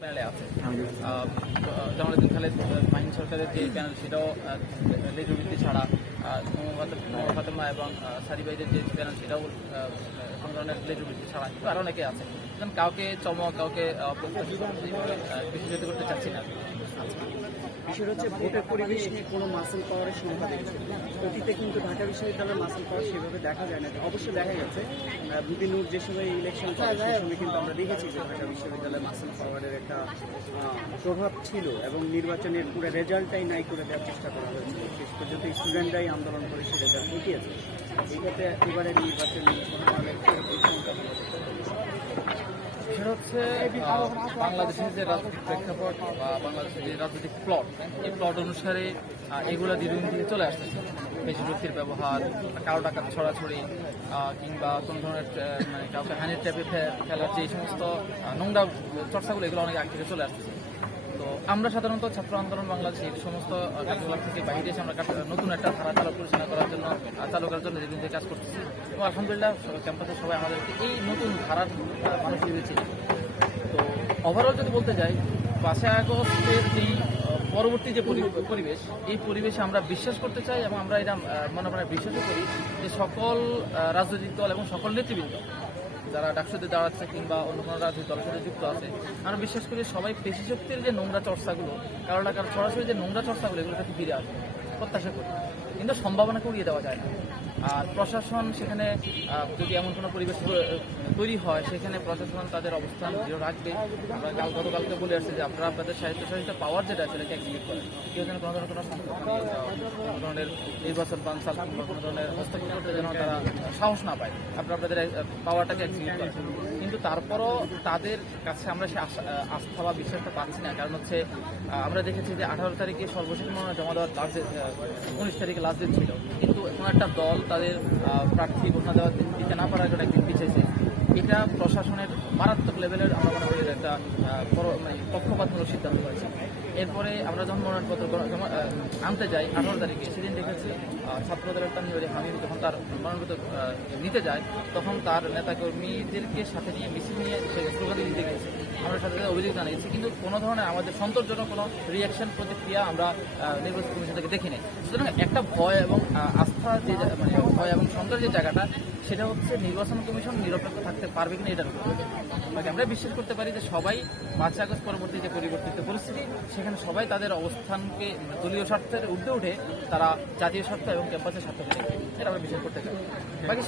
প্যানেলে আছে। জামালুদ্দিন খালেদ মাহিন সরকারের যে প্যানেল সেটাও লেজুবৃত্তি ছাড়া ফাতেমা এবং সারিবাইদের যে প্যানেল সেটাও কোনো ধরনের লেজুবৃত্তি ছাড়া। আর অনেকে আছে কাউকে চমক, কাউকে বিশেষ করতে চাচ্ছি না। বিষয়টা হচ্ছে ভোটের পরিবেশ নিয়ে কোনো মাসেল পাওয়ারের সংখ্যা দেখছে অতীতে কিন্তু ঢাকা বিশ্ববিদ্যালয়ের মাসেল পাওয়ার সেভাবে দেখা যায় না। অবশ্যই দেখা গেছে বিপি নূর যে সময় ইলেকশন সেই সময় কিন্তু আমরা দেখেছি যে ঢাকা বিশ্ববিদ্যালয়ে মাসেল পাওয়ারের একটা প্রভাব ছিল এবং নির্বাচনের পুরো রেজাল্টটাই নাই করে দেওয়ার চেষ্টা করা হয়েছিল। শেষ পর্যন্ত স্টুডেন্টরাই আন্দোলন করে সেই রেজাল্ট উঠিয়েছে এইটাতে এবারের নির্বাচন সেটা হচ্ছে বাংলাদেশের যে রাজনৈতিক প্রেক্ষাপট বা বাংলাদেশের যে রাজনৈতিক প্লট এই প্লট অনুসারে এগুলো দীর্ঘদিন থেকে চলে আসতেছে। বেশি শক্তির ব্যবহার, কারও টাকা ছড়াছড়ি কিংবা কোনো ধরনের মানে কাউকে হানির ট্যাপে ফেলার যে সমস্ত নোংরা চর্চাগুলো, এগুলো অনেক আগে থেকে চলে আসতেছে। তো আমরা সাধারণত ছাত্র আন্দোলন বাংলাদেশে এই সমস্ত কার্যকলাপ থেকে বাইরে এসে আমরা নতুন একটা ধারা চালু পরিচালনা করার জন্য চালু করার জন্য যেদিন থেকে কাজ করতেছি। এবং আলহামদুলিল্লাহ ক্যাম্পাসে সবাই আমাদেরকে এই নতুন ধারার মানুষ দিয়েছে। তো ওভারঅল যদি বলতে যাই, পাঁচই আগস্টের যেই পরবর্তী যে পরিবেশ, এই পরিবেশে আমরা বিশ্বাস করতে চাই এবং আমরা এটা মনে মনে বিশ্বাসও করি যে সকল রাজনৈতিক দল এবং সকল নেতৃবৃন্দ যারা ডাকসুতে দাঁড়াচ্ছে কিংবা অন্য কোনো রাজনৈতিক দলের সাথে যুক্ত আছে আমরা বিশ্বাস করি সবাই পেশি শক্তির যে নোংরা চর্চাগুলো, কারণ কারণ কারও সরাসরি যে নোংরা চর্চাগুলো এগুলো থেকে ফিরে আসবে প্রত্যাশা করি। কিন্তু সম্ভাবনাকে উড়িয়ে দেওয়া যায় না। আর প্রশাসন সেখানে যদি এমন কোনো পরিবেশ তৈরি হয়, সেখানে প্রশাসন তাদের অবস্থান দৃঢ় রাখবে। আমরা কাল, গতকালকে বলে আসছি যে আপনারা আপনাদের সাহিত্য পাওয়ার যেটা আছে, সেটাকে এক্সিকিউট করেন। কেউ যেন কোনো ধরনের কোনো ধরনের নির্বাচন বানসাল কোনো ধরনের হস্তক্ষেপ করতে যেন তারা সাহস না পায়, আপনারা আপনাদের পাওয়ারটাকে এক্সিকিউট করেন। কিন্তু তারপরও তাদের কাছে আমরা সে আস্থা বা বিশ্বাসটা পাচ্ছি না। কারণ হচ্ছে আমরা দেখেছি যে আঠারো তারিখে সর্বশেষ মনোনয়ন জমা দেওয়ার লাস্ট উনিশ তারিখে লাস্ট ডেট ছিল। কিন্তু কোনো একটা দল তাদের প্রার্থী ঘোষণা দেওয়া দিতে না পারার জন্য একদিন পিছিয়েছে এটা প্রশাসনের মারাত্মক লেভেলের আমরা মনে করি একটা বড় মানে পক্ষপাতমূলক সিদ্ধান্ত হয়েছে। এরপরে আমরা যখন মনোনয়নপত্র আনতে যাই, আঠারো তারিখে, সেদিন দেখেছি ছাত্রদের একটা নিয়ে হামিদ যখন তার মনোনয়নপত্র নিতে যায়, তখন তার নেতাকর্মীদেরকে সাথে নিয়ে মিছিল নিয়ে সে স্লোগান দিতে গেছে। আমরা সাথে সাথে অভিযোগ জানিয়েছি, কিন্তু কোনো ধরনের আমাদের সন্তোষজনক কোনো রিয়াকশন প্রতিক্রিয়া আমরা নির্বাচন কমিশন থেকে দেখি নাই সুতরাং একটা ভয় এবং আস্থা যে মানে ভয় এবং সন্দেহের যে জায়গাটা, সেটা হচ্ছে নির্বাচন কমিশন নিরপেক্ষ থাকতে পারবে কিনা এটার উপর। আমরা বিশ্বাস করতে পারি যে সবাই পাঁচ আগস্ট পরবর্তী যে পরিবর্তিত পরিস্থিতি সেখানে সবাই তাদের অবস্থানকে দলীয় স্বার্থের ঊর্ধ্বে উঠে তারা জাতীয় স্বার্থ এবং ক্যাম্পাসের স্বার্থ এটা আমরা বিচার করতে চাই। বাকি